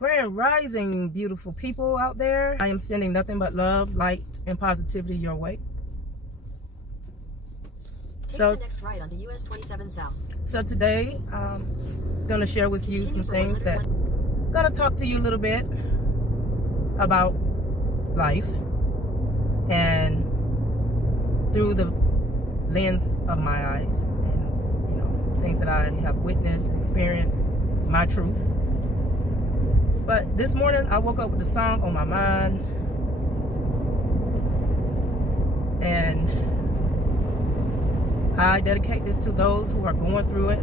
Grand rising, beautiful people out there. I am sending nothing but love, light, and positivity your way. Take the next right onto US 27 South. So today, I'm going to share with you some things that I'm going to talk to you a little bit about life and through the lens of my eyes and, things that I have witnessed and experienced, my truth. But this morning, I woke up with a song on my mind, and I dedicate this to those who are going through it,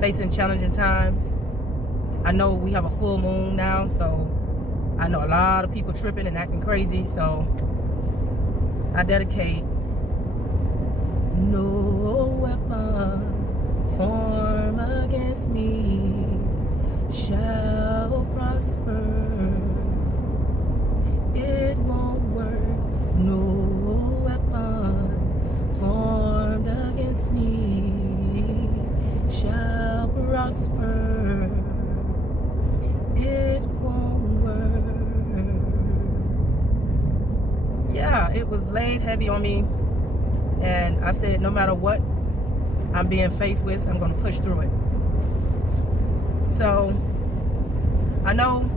facing challenging times. I know we have a full moon now, so I know a lot of people tripping and acting crazy, so I dedicate no weapon formed against me shall prosper. It won't work. No weapon formed against me shall prosper. It won't work. Yeah, it was laid heavy on me, and I said no matter what I'm being faced with, I'm going to push through it. So I know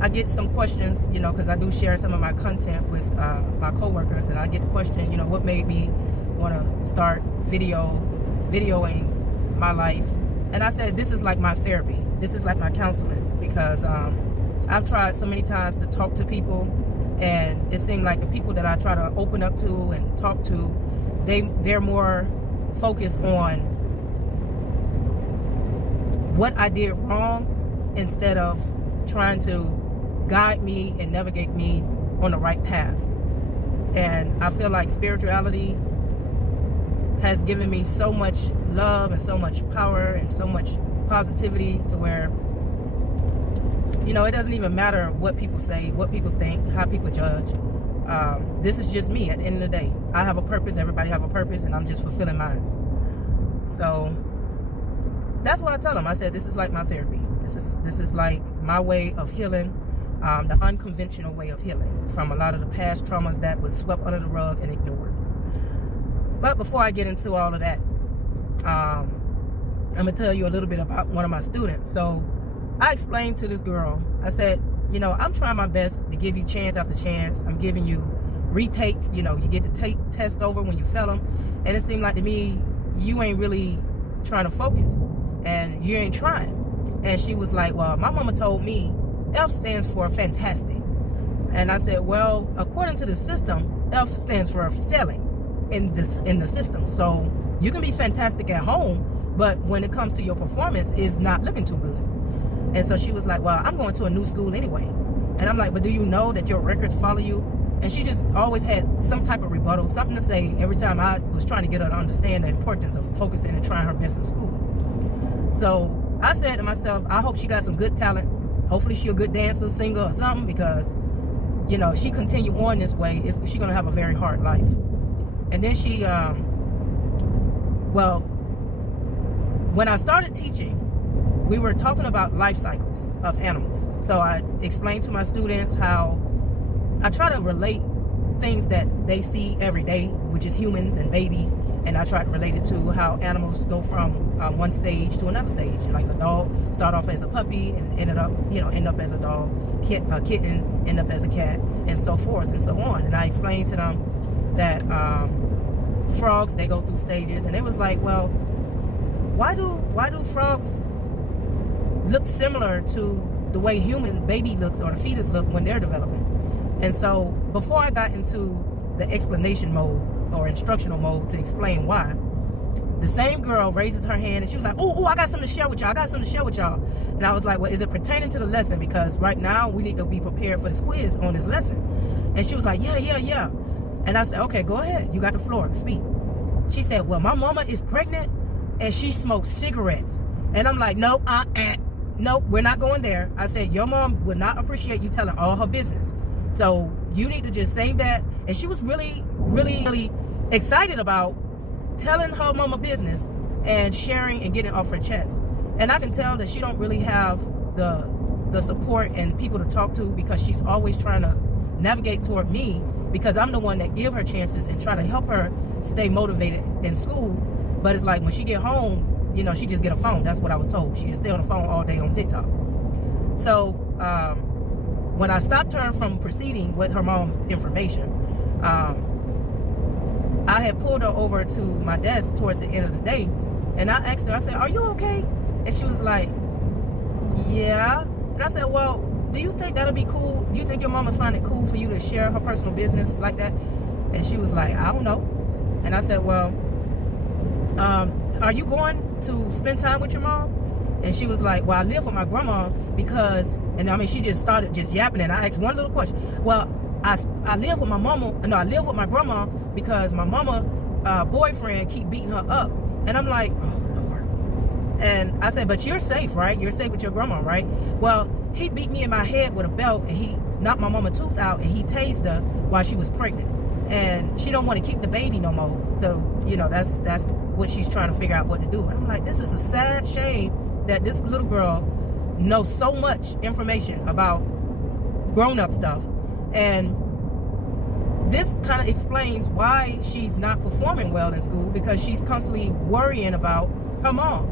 I get some questions, because I do share some of my content with my coworkers, and I get the question, what made me want to start videoing my life. And I said, this is like my therapy. This is like my counseling, because I've tried so many times to talk to people, and it seemed like the people that I try to open up to and talk to, they're more focused on what I did wrong instead of trying to guide me and navigate me on the right path. And I feel like spirituality has given me so much love and so much power and so much positivity to where, it doesn't even matter what people say, what people think, how people judge. This is just me at the end of the day. I have a purpose, everybody have a purpose, and I'm just fulfilling mine. So that's what I tell them. I said, this is like my therapy. This is like my way of healing, the unconventional way of healing from a lot of the past traumas that was swept under the rug and ignored. But before I get into all of that, I'm going to tell you a little bit about one of my students. So I explained to this girl, I said, I'm trying my best to give you chance after chance. I'm giving you retakes. You get to take tests over when you fail them. And it seemed like to me, you ain't really trying to focus. And you ain't trying. And she was like, well, my mama told me F stands for fantastic. And I said, well, according to the system, F stands for failing in the system. So you can be fantastic at home, but when it comes to your performance, it's not looking too good. And so she was like, well, I'm going to a new school anyway. And I'm like, but do you know that your records follow you? And she just always had some type of rebuttal, something to say every time I was trying to get her to understand the importance of focusing and trying her best in school. So I said to myself, I hope she got some good talent. Hopefully she's a good dancer, singer, or something, because, if she continue on this way, she's going to have a very hard life. And then she, when I started teaching, we were talking about life cycles of animals. So I explained to my students how I try to relate things that they see every day, which is humans and babies, and I try to relate it to how animals go from one stage to another stage. Like a dog start off as a puppy and end up as a dog, a kitten end up as a cat, and so forth and so on. And I explained to them that frogs, they go through stages, and they was like, well, why do frogs look similar to the way human baby looks or the fetus look when they're developing? And so before I got into the explanation mode or instructional mode to explain why, the same girl raises her hand and she was like, oh, I got something to share with y'all. And I was like, well, is it pertaining to the lesson? Because right now we need to be prepared for this quiz on this lesson. And she was like, yeah. And I said, okay, go ahead. You got the floor. Speak. She said, well, my mama is pregnant and she smokes cigarettes. And I'm like, nope, nope, we're not going there. I said, your mom would not appreciate you telling all her business. So you need to just save that. And she was really, really, really excited about telling her mama business and sharing and getting off her chest. And I can tell that she don't really have the support and people to talk to, because she's always trying to navigate toward me, because I'm the one that give her chances and try to help her stay motivated in school. But it's like when she get home, you know, she just get a phone. That's what I was told. She just stay on the phone all day on TikTok. So when I stopped her from proceeding with her mom information, I had pulled her over to my desk towards the end of the day, and I asked her, I said, "Are you okay?" And she was like, "Yeah." And I said, "Well, do you think that'll be cool? Do you think your mama find it cool for you to share her personal business like that?" And she was like, "I don't know." And I said, "Well, are you going to spend time with your mom?" And she was like, "Well, I live with my grandma because," and I mean, she just started just yapping, and I asked one little question. "Well, I live with my mama, no, I live with my grandma because my mama boyfriend keep beating her up." And I'm like, "Oh, Lord." And I said, "But you're safe, right? You're safe with your grandma, right?" "Well, he beat me in my head with a belt, and he knocked my mama tooth out, and he tased her while she was pregnant. And she don't want to keep the baby no more. So, you know, that's what she's trying to figure out what to do." And I'm like, this is a sad shame that this little girl knows so much information about grown-up stuff. And this kind of explains why she's not performing well in school, because she's constantly worrying about her mom.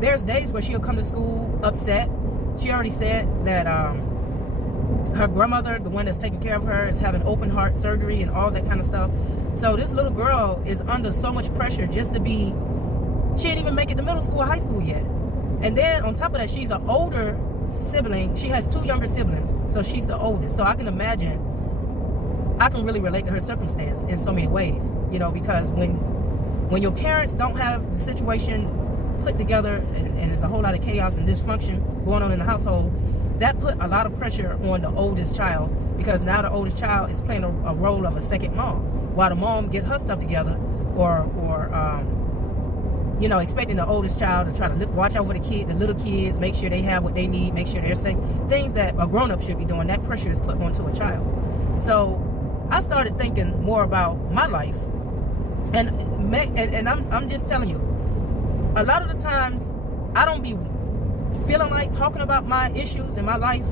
There's days where she'll come to school upset. She already said that her grandmother, the one that's taking care of her, is having open heart surgery and all that kind of stuff. So this little girl is under so much pressure just to be, she ain't even make it to middle school or high school yet. And then on top of that, she's an older sibling. She has 2 younger siblings, so she's the oldest. So I can imagine, I can really relate to her circumstance in so many ways, you know, because when your parents don't have the situation put together, and there's a whole lot of chaos and dysfunction going on in the household, that put a lot of pressure on the oldest child, because now the oldest child is playing a role of a second mom, while the mom get her stuff together, or you know, expecting the oldest child to try to watch over the little kids, make sure they have what they need, make sure they're safe. Things that a grown-up should be doing, that pressure is put onto a child. So I started thinking more about my life, and I'm just telling you, a lot of the times I don't be feeling like talking about my issues in my life,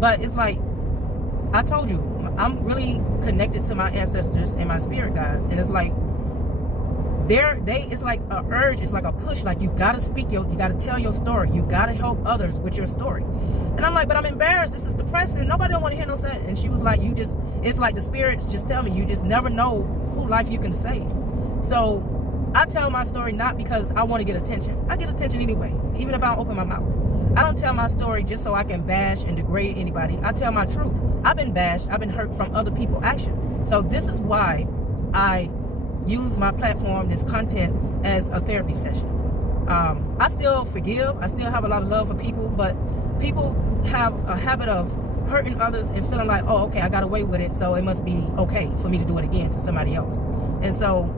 but it's like I told you, I'm really connected to my ancestors and my spirit guides, and it's like it's like a urge, it's like a push, like you gotta you gotta tell your story, you gotta help others with your story. And I'm like, but I'm embarrassed, this is depressing, nobody don't want to hear no sense. And she was like, it's like the spirits just tell me, you just never know who life you can save. So I tell my story not because I want to get attention. I get attention anyway, even if I don't open my mouth. I don't tell my story just so I can bash and degrade anybody. I tell my truth. I've been bashed, I've been hurt from other people's action. So this is why I use my platform, this content, as a therapy session. I still forgive, I still have a lot of love for people, but people have a habit of hurting others and feeling like, oh, okay, I got away with it, so it must be okay for me to do it again to somebody else. And so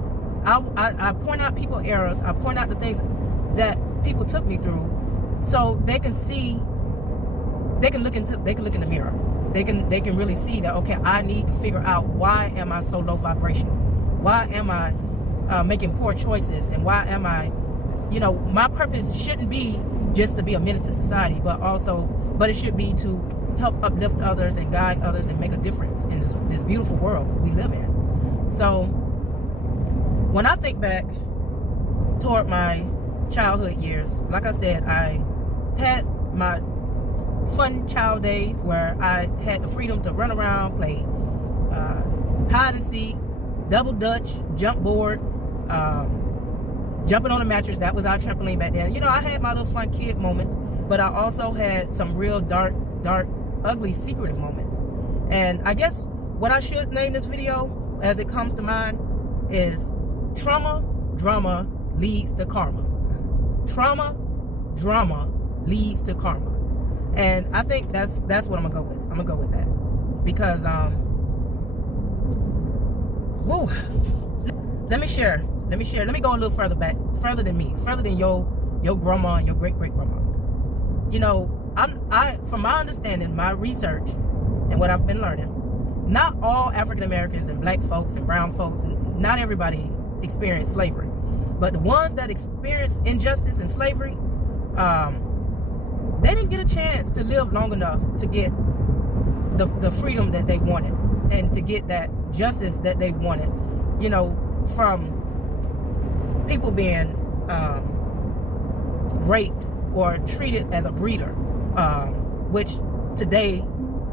I point out people's errors, I point out the things that people took me through, so they can see, they can look in the mirror. They can really see that, okay, I need to figure out, why am I so low vibrational? Why am I making poor choices? And why am I, you know, my purpose shouldn't be just to be a menace to society, but it should be to help uplift others and guide others and make a difference in this beautiful world we live in. So when I think back toward my childhood years, like I said, I had my fun child days where I had the freedom to run around, play hide and seek, double dutch, jump board, jumping on a mattress. That was our trampoline back then. You know, I had my little fun kid moments, but I also had some real dark, ugly, secretive moments. And I guess what I should name this video, as it comes to mind, is Trauma, Drama Leads to Karma. Trauma, Drama Leads to Karma. And I think that's what I'm gonna go with. I'm gonna go with that. Because let me share. Let me go a little further back, further than me, further than your grandma and your great-great-grandma. You know, from my understanding, my research, and what I've been learning, not all African Americans and black folks and brown folks, not everybody experienced slavery. But the ones that experienced injustice and slavery, they didn't get a chance to live long enough to get the freedom that they wanted and to get that justice that they wanted, you know, from people being raped or treated as a breeder, which today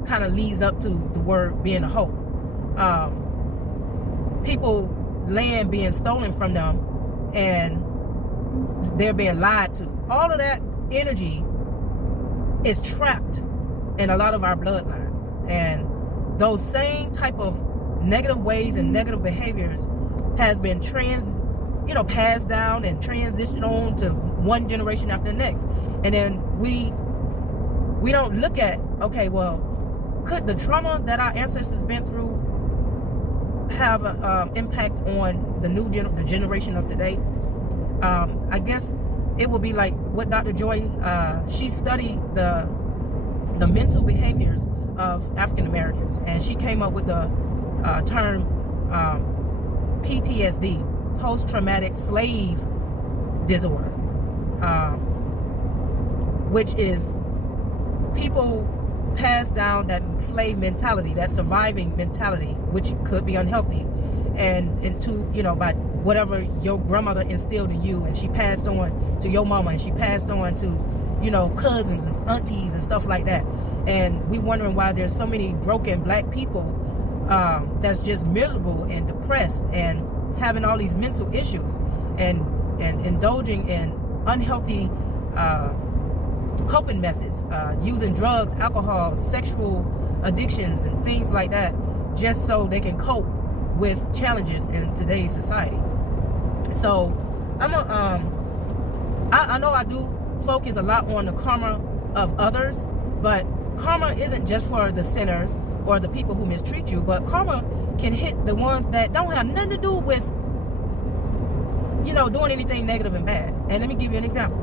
kind of leads up to the word being a hoe. People, land being stolen from them and they're being lied to. All of that energy is trapped in a lot of our bloodlines, and those same type of negative ways and negative behaviors has been passed down and transitioned on to one generation after the next. And then we don't look at, okay, well, could the trauma that our ancestors been through have an impact on the generation of today? I guess it would be like what Dr. Joy, she studied the mental behaviors of African Americans, and she came up with the term PTSD, post-traumatic slave disorder, which is people pass down that slave mentality, that surviving mentality, which could be unhealthy, and into, by whatever your grandmother instilled in you, and she passed on to your mama, and she passed on to, cousins and aunties and stuff like that. And we wondering why there's so many broken black people that's just miserable and depressed and having all these mental issues and indulging in unhealthy coping methods, using drugs, alcohol, sexual addictions, and things like that, just so they can cope with challenges in today's society. So I know I do focus a lot on the karma of others, but karma isn't just for the sinners or the people who mistreat you, but karma can hit the ones that don't have nothing to do with, doing anything negative and bad. And let me give you an example.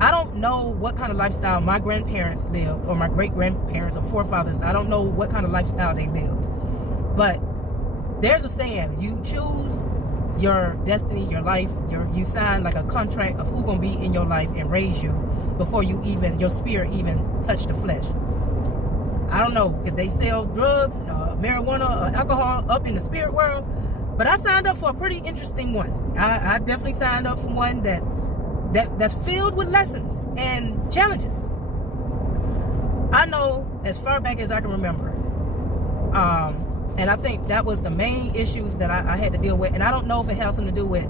I don't know what kind of lifestyle my grandparents lived, or my great-grandparents or forefathers. I don't know what kind of lifestyle they lived. But there's a saying, you choose your destiny, your life, you sign like a contract of who's going to be in your life and raise you before your spirit even touch the flesh. I don't know if they sell drugs, marijuana, or alcohol up in the spirit world, but I signed up for a pretty interesting one. I definitely signed up for one that's filled with lessons and challenges. I know as far back as I can remember, and I think that was the main issues that I had to deal with. And I don't know if it has something to do with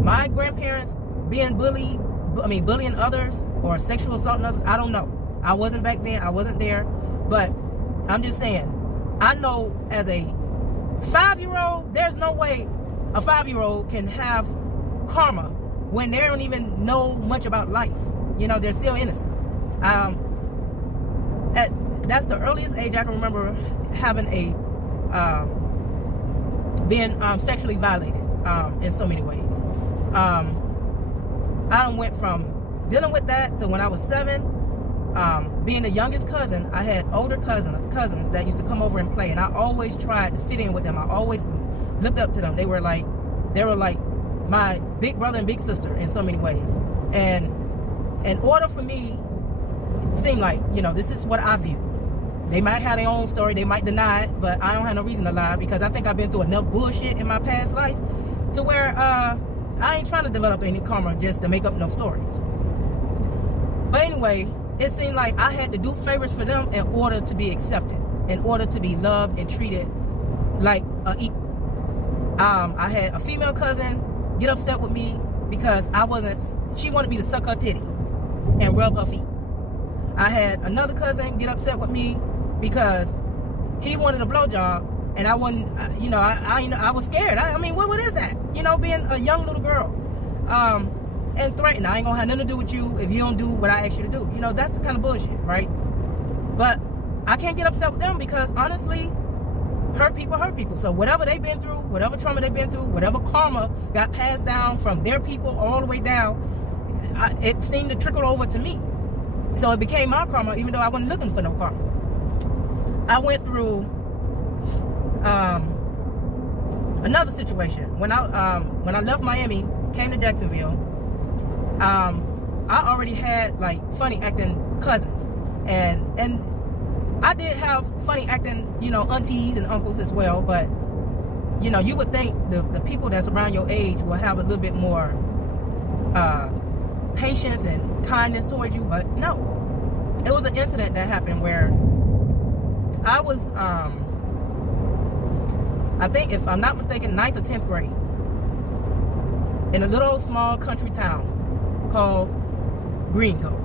my grandparents being bullying others or sexual assaulting others. I don't know. I wasn't back then. I wasn't there. But I'm just saying, I know as a 5-year-old, there's no way a 5-year-old can have karma when they don't even know much about life. They're still innocent. That's the earliest age I can remember having being sexually violated in so many ways. I went from dealing with that to when I was 7, being the youngest cousin. I had older cousins that used to come over and play, and I always tried to fit in with them. I always looked up to them. They were like my big brother and big sister in so many ways. And in order for me, it seemed like, this is what I view. They might have their own story, they might deny it, but I don't have no reason to lie, because I think I've been through enough bullshit in my past life to where I ain't trying to develop any karma just to make up no stories. But anyway, it seemed like I had to do favors for them in order to be accepted, in order to be loved and treated like an equal. I had a female cousin get upset with me because she wanted me to suck her titty and rub her feet. I had another cousin get upset with me because he wanted a blowjob, and I wasn't, I was scared. What is that? Being a young little girl, and threatened. I ain't gonna have nothing to do with you if you don't do what I asked you to do. That's the kind of bullshit, right? But I can't get upset with them, because honestly, hurt people. So whatever they've been through, whatever trauma they've been through, whatever karma got passed down from their people all the way down, it seemed to trickle over to me. So it became my karma, even though I wasn't looking for no karma. I went through another situation when I left Miami, came to Jacksonville. I already had like funny acting cousins, and I did have funny acting, aunties and uncles as well. But you would think the people that's around your age will have a little bit more patience and kindness towards you, but no. It was an incident that happened where I was, I think if I'm not mistaken, 9th or 10th grade, in a little small country town called Greenco,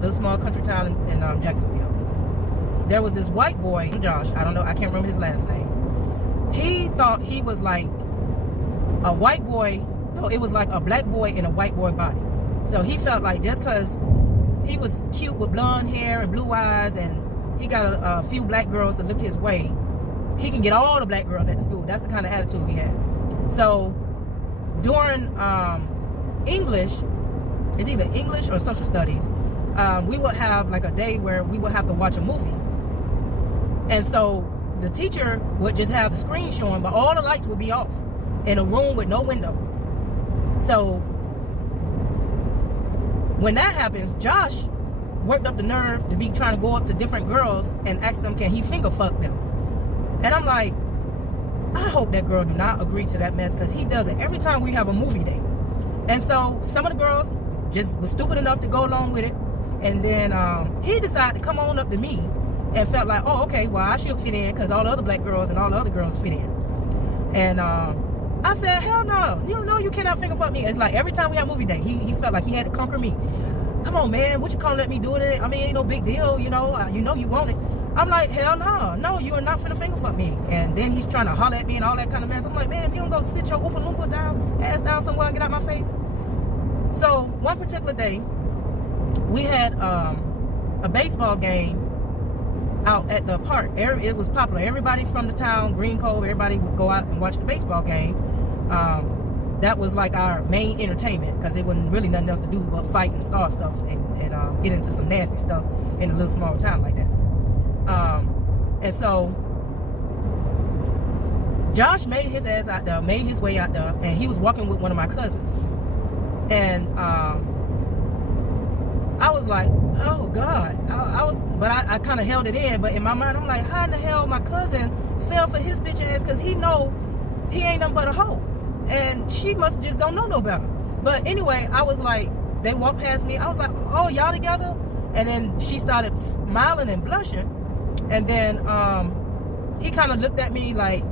little small country town in Jacksonville. There was this white boy, Josh, I don't know, I can't remember his last name. He thought he was like a white boy. No, it was like a black boy in a white boy body. So he felt like just because he was cute with blonde hair and blue eyes and he got a few black girls to look his way, he can get all the black girls at the school. That's the kind of attitude he had. So during English, it's either English or social studies, we would have like a day where we would have to watch a movie. And so the teacher would just have the screen showing, but all the lights would be off in a room with no windows. So when that happens, Josh worked up the nerve to be trying to go up to different girls and ask them, can he finger fuck them? And I'm like, I hope that girl do not agree to that mess, because he does it every time we have a movie date. And so some of the girls just was stupid enough to go along with it. And then he decided to come on up to me and felt like, oh, okay, well, I should fit in because all the other black girls and all the other girls fit in. And I said, hell no, you cannot finger fuck me. It's like every time we have a movie date, he felt like he had to conquer me. Come on, man, what you gonna let me do it? I mean, ain't no big deal, you want it. I'm like, hell no, you are not finna finger fuck me. And then he's trying to holler at me and all that kind of mess. I'm like, man, if you don't go sit your Oompa Loompa ass down somewhere and get out my face. So one particular day, we had a baseball game out at the park. It was popular. Everybody from the town, Green Cove, everybody would go out and watch the baseball game. That was like our main entertainment, because there wasn't really nothing else to do but fight and start stuff and get into some nasty stuff in a little small town like that. And so Josh made his ass out there, made his way out there, and he was walking with one of my cousins. And I was like, oh God. I kind of held it in, but in my mind I'm like, how in the hell my cousin fell for his bitch ass, because he know he ain't nothing but a hoe, and she must just don't know no better. But anyway, I was like, they walked past me, I was like, oh, y'all together? And then she started smiling and blushing, and then he kind of looked at me like,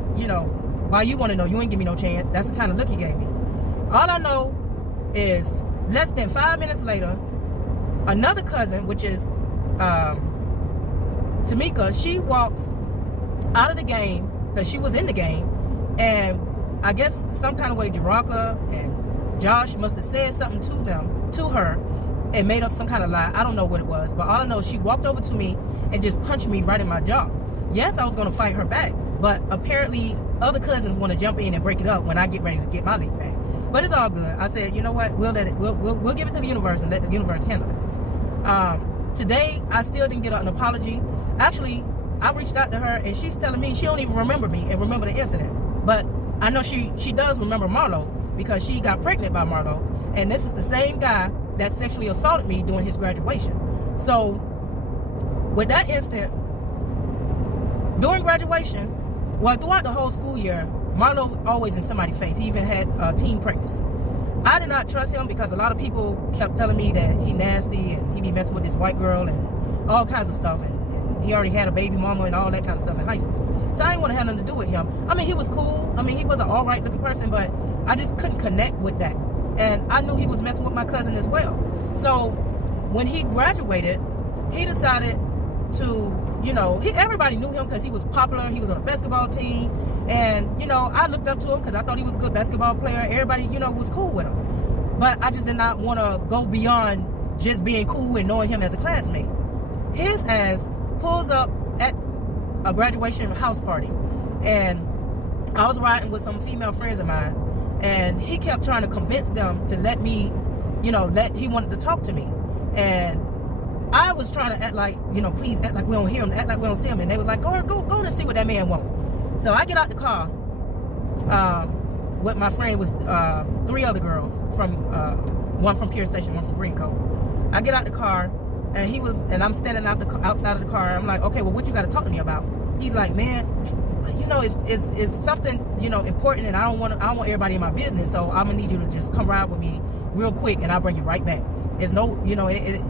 why you want to know? You ain't give me no chance. That's the kind of look he gave me. All I know is less than 5 minutes later, another cousin, which is Tamika, she walks out of the game, because she was in the game, and I guess some kind of way Jaraka and Josh must have said something to her, and made up some kind of lie. I don't know what it was, but all I know is she walked over to me and just punched me right in my jaw. Yes, I was going to fight her back, but apparently other cousins want to jump in and break it up when I get ready to get my lick back. But it's all good. I said, you know what? We'll let it. We'll give it to the universe and let the universe handle it. Today, I still didn't get an apology. Actually, I reached out to her, and she's telling me she don't even remember me and remember the incident. But I know she does remember Marlo, because she got pregnant by Marlo, and this is the same guy that sexually assaulted me during his graduation. So with that instant, during graduation, well, throughout the whole school year, Marlo always in somebody's face. He even had a teen pregnancy. I did not trust him, because a lot of people kept telling me that he nasty and he be messing with this white girl and all kinds of stuff, and he already had a baby mama and all that kind of stuff in high school. So I didn't want to have nothing to do with him. I mean, he was cool. I mean, he was an all right looking person, but I just couldn't connect with that. And I knew he was messing with my cousin as well. So when he graduated, he decided to, everybody knew him because he was popular. He was on a basketball team. And, I looked up to him because I thought he was a good basketball player. Everybody, was cool with him. But I just did not want to go beyond just being cool and knowing him as a classmate. His ass pulls up at a graduation house party. And I was riding with some female friends of mine. And he kept trying to convince them to let me, he wanted to talk to me. And I was trying to act like, please act like we don't hear him, act like we don't see him. And they was like, go and see what that man wants. So I get out the car with my friend. It was 3 other girls, one from Pier Station, one from Green Cove. I get out the car, and I'm standing outside of the car. I'm like, okay, well, what you got to talk to me about? He's like, man, it's something, important, and I don't want everybody in my business, so I'm gonna need you to just come ride with me real quick, and I'll bring you right back. It's no,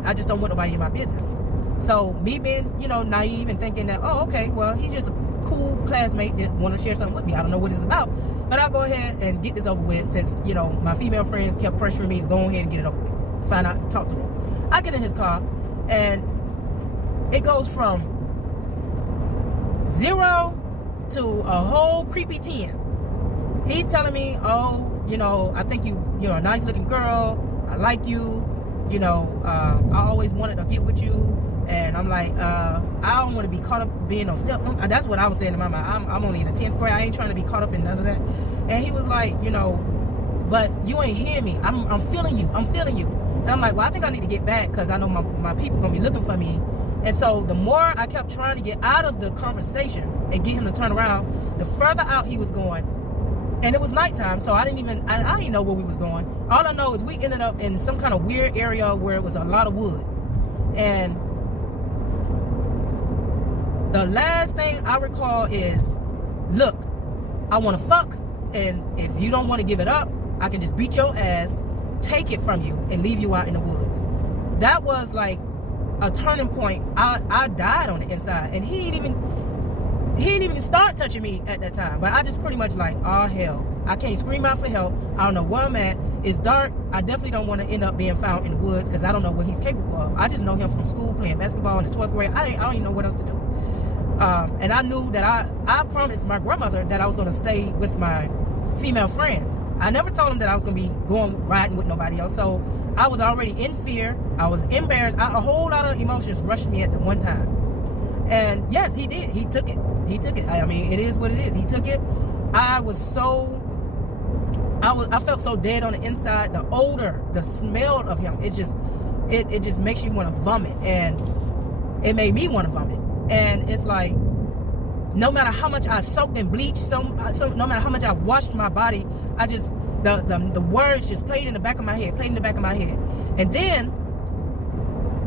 I just don't want nobody in my business. So me being, naive and thinking that, oh, okay, well, he's just a cool classmate that want to share something with me. I don't know what it's about, but I'll go ahead and get this over with, since, my female friends kept pressuring me to go ahead and get it over with. Find out, talk to him. I get in his car, and it goes from 0 to a whole creepy 10. He's telling me, oh, I think you're a nice looking girl. I like you. I always wanted to get with you. And I'm like, I don't want to be caught up being on step. That's what I was saying in my mind. I'm only in the 10th grade. I ain't trying to be caught up in none of that. And he was like, but you ain't hearing me. I'm feeling you. I'm feeling you. And I'm like, well, I think I need to get back, because I know my people going to be looking for me. And so the more I kept trying to get out of the conversation and get him to turn around, the further out he was going. And it was nighttime, so I didn't know where we was going. All I know is we ended up in some kind of weird area where it was a lot of woods. And the last thing I recall is, look, I want to fuck, and if you don't want to give it up, I can just beat your ass, take it from you, and leave you out in the woods. That was like a turning point. I died on the inside, and he didn't even start touching me at that time. But I just pretty much like, oh hell, I can't scream out for help. I don't know where I'm at. It's dark. I definitely don't want to end up being found in the woods, because I don't know what he's capable of. I just know him from school playing basketball in the 12th grade. I don't even know what else to do. And I knew that I promised my grandmother that I was going to stay with my female friends. I never told him that I was going to be riding with nobody else. So I was already in fear. I was embarrassed. A whole lot of emotions rushed me at the one time. And yes, he did. He took it. I mean, it is what it is. He took it. I felt so dead on the inside. The odor, the smell of him, it just makes you want to vomit. And it made me want to vomit. And it's like, no matter how much I soaked in bleach, no matter how much I washed my body, the words just played in the back of my head. And then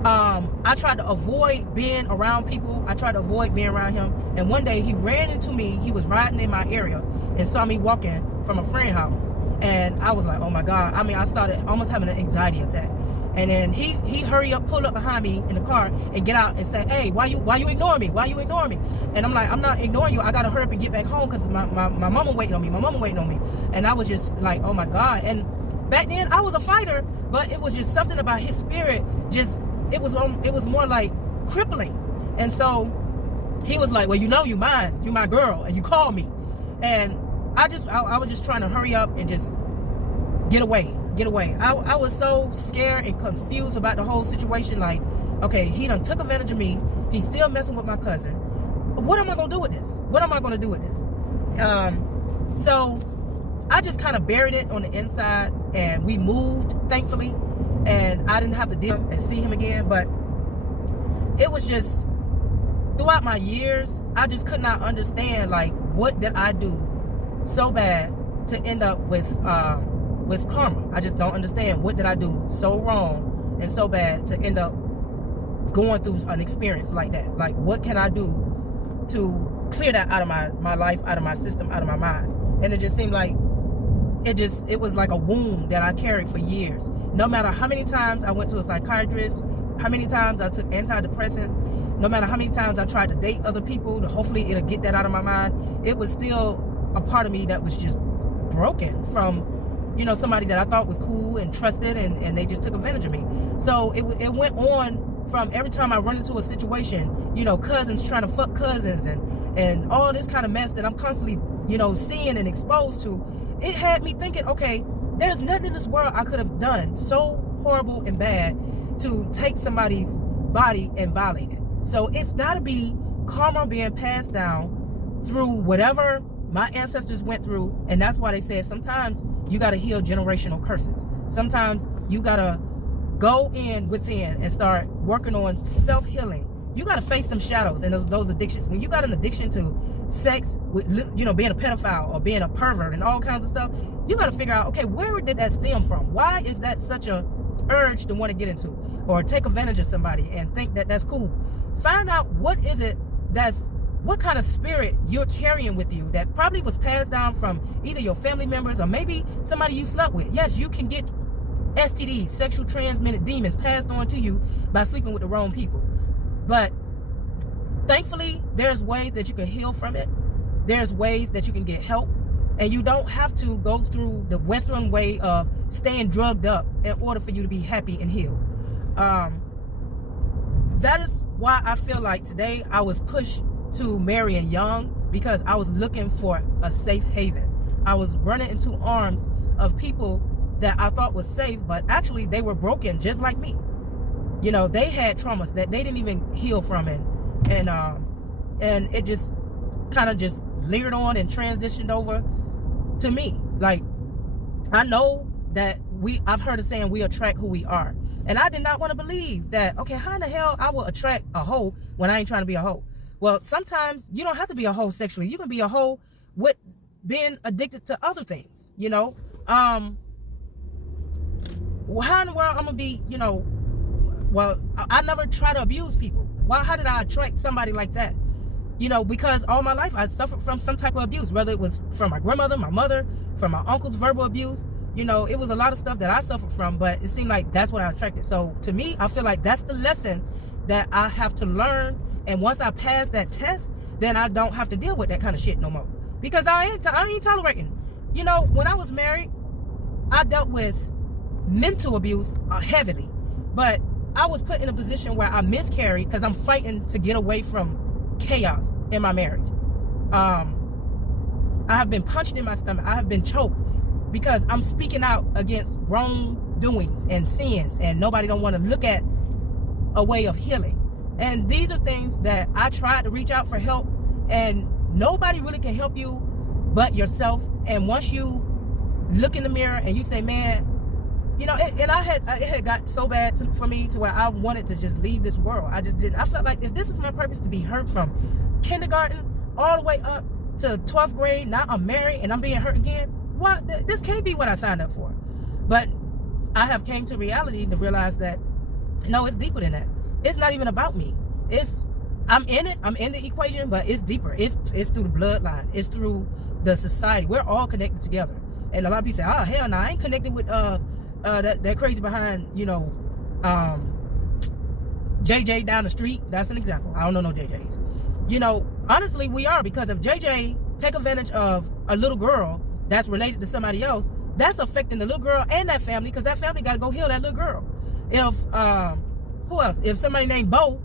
I tried to avoid being around people. I tried to avoid being around him. And one day he ran into me. He was riding in my area and saw me walking from a friend's house. And I was like, oh my God. I mean, I started almost having an anxiety attack. And then he hurry up, pull up behind me in the car and get out and say, hey, why you ignoring me? Why you ignoring me? And I'm like, I'm not ignoring you. I got to hurry up and get back home, because my mama waiting on me. And I was just like, oh my God. And back then I was a fighter, but it was just something about his spirit. It was more like crippling. And so he was like, well, you mine. You my girl. And you called me. And I was just trying to hurry up and just get away. I was so scared and confused about the whole situation. Like, okay, he done took advantage of me. He's still messing with my cousin. What am I going to do with this? So I just kind of buried it on the inside, and we moved, thankfully. And I didn't have to deal and see him again. But it was just, throughout my years, I just could not understand, like, what did I do so bad to end up with karma. I just don't understand. What did I do so wrong and so bad to end up going through an experience like that? Like, what can I do to clear that out of my life, out of my system, out of my mind? And it just seemed like it was like a wound that I carried for years. No matter how many times I went to a psychiatrist, how many times I took antidepressants, no matter how many times I tried to date other people to hopefully it'll get that out of my mind, it was still a part of me that was just broken from somebody that I thought was cool and trusted, and they just took advantage of me. So it went on from every time I run into a situation, cousins trying to fuck cousins and all this kind of mess that I'm constantly, seeing and exposed to. It had me thinking, okay, there's nothing in this world I could have done so horrible and bad to take somebody's body and violate it. So it's got to be karma being passed down through whatever my ancestors went through. And that's why they said sometimes you got to heal generational curses. Sometimes you got to go within and start working on self-healing. You got to face them shadows and those addictions. When you got an addiction to sex, with being a pedophile or being a pervert and all kinds of stuff, you got to figure out, okay, where did that stem from? Why is that such a urge to want to get into or take advantage of somebody and think that that's cool. Find out what is it what kind of spirit you're carrying with you that probably was passed down from either your family members or maybe somebody you slept with. Yes, you can get STDs, sexual transmitted demons, passed on to you by sleeping with the wrong people. But thankfully, there's ways that you can heal from it. There's ways that you can get help. And you don't have to go through the Western way of staying drugged up in order for you to be happy and healed. That is why I feel like today I was pushed to marrying young, because I was looking for a safe haven. I was running into arms of people that I thought was safe, but actually they were broken just like me. You know, they had traumas that they didn't even heal from, and it just kind of just layered on and transitioned over to me. Like, I know that I've heard a saying, we attract who we are. And I did not want to believe that, okay, how in the hell I will attract a hoe when I ain't trying to be a hoe? Well, sometimes you don't have to be a hoe sexually. You can be a hoe with being addicted to other things, you know? How in the world I'm going to be, you know, well, I never try to abuse people. How did I attract somebody like that? You know, because all my life I suffered from some type of abuse, whether it was from my grandmother, my mother, from my uncle's verbal abuse. You know, it was a lot of stuff that I suffered from, but it seemed like that's what I attracted. So to me, I feel like that's the lesson that I have to learn. And once I pass that test, then I don't have to deal with that kind of shit no more. Because I ain't tolerating. You know, when I was married, I dealt with mental abuse heavily. But I was put in a position where I miscarried because I'm fighting to get away from chaos in my marriage. I have been punched in my stomach. I have been choked because I'm speaking out against wrongdoings and sins, and nobody don't want to look at a way of healing. And these are things that I tried to reach out for help, and nobody really can help you but yourself. And once you look in the mirror and you say, man, you know, it had got so bad for me to where I wanted to just leave this world. I just didn't. I felt like if this is my purpose, to be hurt from kindergarten all the way up to 12th grade, now I'm married and I'm being hurt again. What? This can't be what I signed up for. But I have came to reality to realize that, no, it's deeper than that. It's not even about me. I'm in it. I'm in the equation, but it's deeper. It's through the bloodline. It's through the society. We're all connected together. And a lot of people say, oh, hell no, I ain't connected with that crazy behind, you know, JJ down the street. That's an example. I don't know no JJs. You know, honestly, we are, because if JJ take advantage of a little girl that's related to somebody else, that's affecting the little girl and that family, because that family got to go heal that little girl. If who else? If somebody named Bo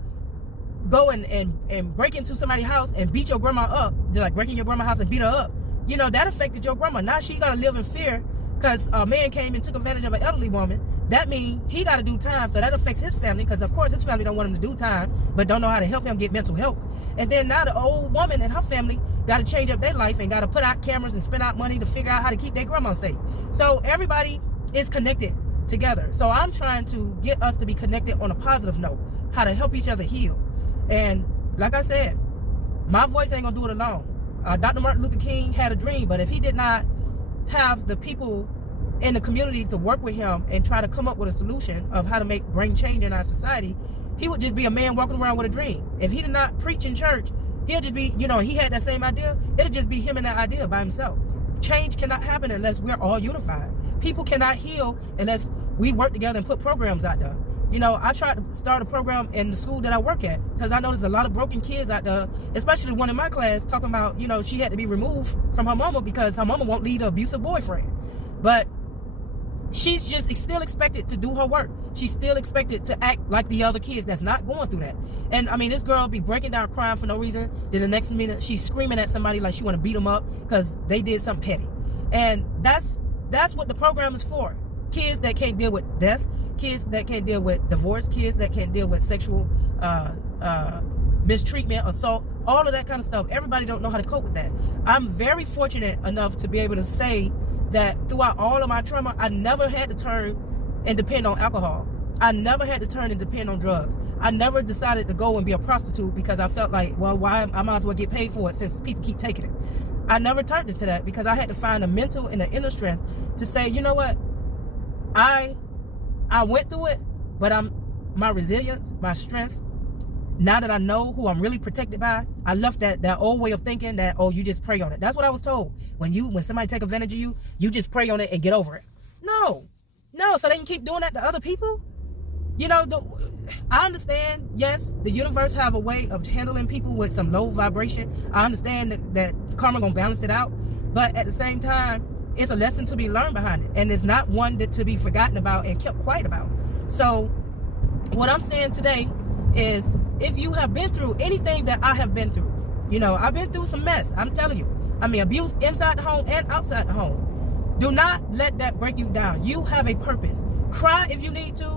go and break into somebody's house and beat your grandma up, they're like breaking your grandma's house and beat her up, you know, that affected your grandma. Now she got to live in fear because a man came and took advantage of an elderly woman. That means he got to do time, so that affects his family, because of course his family don't want him to do time, but don't know how to help him get mental help. And then now the old woman and her family got to change up their life and got to put out cameras and spend out money to figure out how to keep their grandma safe. So everybody is connected together. So I'm trying to get us to be connected on a positive note, how to help each other heal. And like I said, my voice ain't gonna do it alone. Dr. Martin Luther King had a dream, but if he did not have the people in the community to work with him and try to come up with a solution of how to bring change in our society, he would just be a man walking around with a dream. If he did not preach in church, he'll just be, you know, he had that same idea, it'll just be him and that idea by himself. Change cannot happen unless we're all unified. People cannot heal unless we work together and put programs out there. You know, I tried to start a program in the school that I work at, because I know there's a lot of broken kids out there, especially one in my class talking about, you know, she had to be removed from her mama because her mama won't leave her abusive boyfriend. But she's just still expected to do her work. She's still expected to act like the other kids that's not going through that. And I mean, this girl be breaking down crying for no reason. Then the next minute she's screaming at somebody like she want to beat them up because they did something petty. And that's what the program is for. Kids that can't deal with death, kids that can't deal with divorce, kids that can't deal with sexual mistreatment, assault, all of that kind of stuff. Everybody don't know how to cope with that. I'm very fortunate enough to be able to say that throughout all of my trauma, I never had to turn and depend on alcohol. I never had to turn and depend on drugs. I never decided to go and be a prostitute because I felt like, well, why I might as well get paid for it since people keep taking it. I never turned into that because I had to find a mental and an inner strength to say, you know what, I I went through it, but my resilience, my strength, now that I know who I'm really protected by, I left that old way of thinking that, oh, you just pray on it. That's what I was told. When somebody take advantage of you, you just pray on it and get over it. No, so they can keep doing that to other people. You know, I understand, yes, the universe have a way of handling people with some low vibration. I understand that karma gonna balance it out, but at the same time, it's a lesson to be learned behind it, and it's not one that to be forgotten about and kept quiet about. So what I'm saying today is, if you have been through anything that I have been through, you know, I've been through some mess, I'm telling you. I mean, abuse inside the home and outside the home. Do not let that break you down. You have a purpose. Cry if you need to,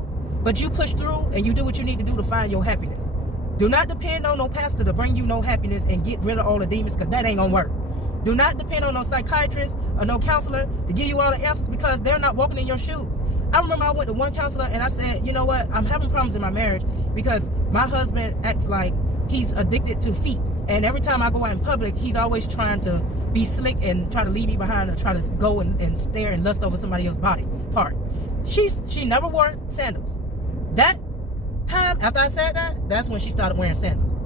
but you push through and you do what you need to do to find your happiness. Do not depend on no pastor to bring you no happiness and get rid of all the demons, because that ain't gonna work. Do not depend on no psychiatrist or no counselor to give you all the answers, because they're not walking in your shoes. I remember I went to one counselor and I said, you know what, I'm having problems in my marriage because my husband acts like he's addicted to feet. And every time I go out in public, he's always trying to be slick and try to leave me behind or try to go and stare and lust over somebody else's body part. She never wore sandals. That time after I said that, that's when she started wearing sandals.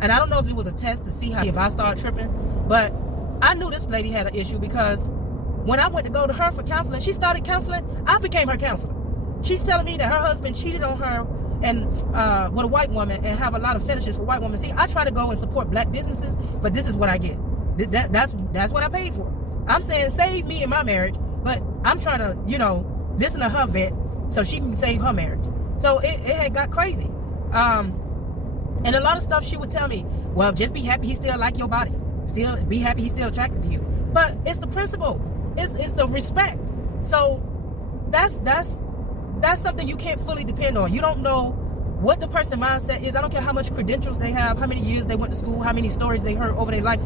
And I don't know if it was a test to see if I started tripping, but I knew this lady had an issue, because when I went to go to her for counseling, she started counseling. I became her counselor. She's telling me that her husband cheated on her and with a white woman and have a lot of fetishes for white women. See, I try to go and support black businesses, but this is what I get. That's what I paid for. I'm saying save me in my marriage, but I'm trying to, you know, listen to her vent so she can save her marriage. So it had got crazy. And a lot of stuff she would tell me, well, just be happy he still like your body. Still be happy he's still attracted to you. But it's the principle. It's the respect. So that's something you can't fully depend on. You don't know what the person's mindset is. I don't care how much credentials they have, how many years they went to school, how many stories they heard over their life.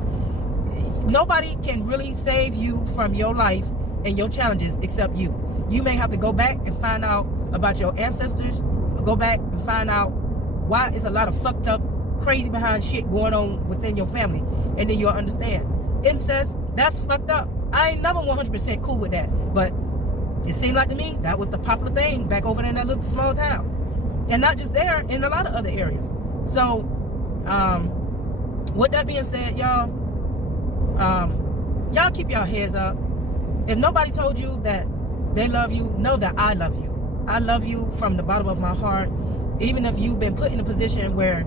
Nobody can really save you from your life and your challenges except you. You may have to go back and find out about your ancestors, go back and find out why it's a lot of fucked up, crazy behind shit going on within your family, and then you'll understand. Incest, that's fucked up. I ain't never 100% cool with that, but it seemed like to me that was the popular thing back over there in that little small town, and not just there, in a lot of other areas. So with that being said, y'all keep your heads up. If nobody told you that they love you, know that I love you. I love you from the bottom of my heart. Even if you've been put in a position where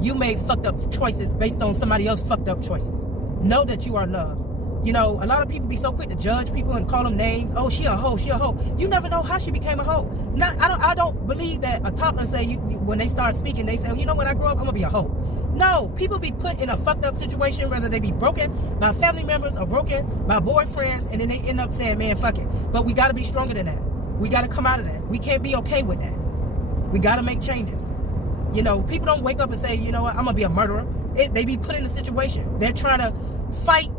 you made fucked up choices based on somebody else's fucked up choices, know that you are loved. You know, a lot of people be so quick to judge people and call them names. Oh, she a hoe, she a hoe. You never know how she became a hoe. I don't believe that a toddler say, when they start speaking, they say, you know, when I grow up, I'm gonna be a hoe. No, people be put in a fucked up situation, whether they be broken by family members or broken by boyfriends, and then they end up saying, man, fuck it. But we gotta be stronger than that. We gotta come out of that. We can't be okay with that. We gotta make changes. You know, people don't wake up and say, you know what, I'm gonna be a murderer. They be put in a situation. They're trying to fight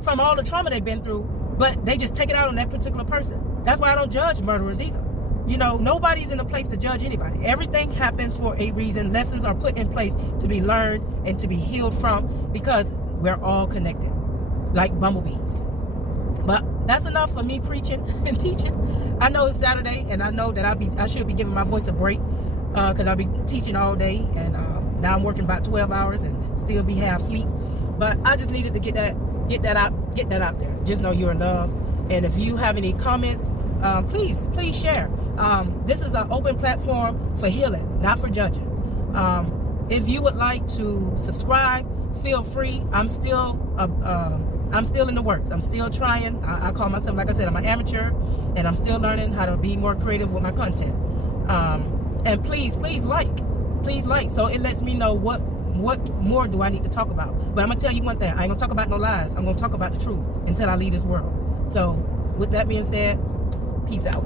from all the trauma they've been through, but they just take it out on that particular person. That's why I don't judge murderers either. You know, nobody's in a place to judge anybody. Everything happens for a reason. Lessons are put in place to be learned and to be healed from, because we're all connected, like bumblebees. But that's enough for me preaching and teaching. I know it's Saturday, and I know that I should be giving my voice a break, because I'll be teaching all day, and now I'm working about 12 hours and still be half asleep. But I just needed to get that out there. Just know you're in love. And if you have any comments, please share. This is an open platform for healing, not for judging. If you would like to subscribe, feel free. I'm still in the works. I'm still trying. I call myself, like I said, I'm an amateur, and I'm still learning how to be more creative with my content. And please like, so it lets me know what more do I need to talk about. But I'm gonna tell you one thing, I ain't gonna talk about no lies. I'm gonna talk about the truth until I leave this world. So with that being said, peace out.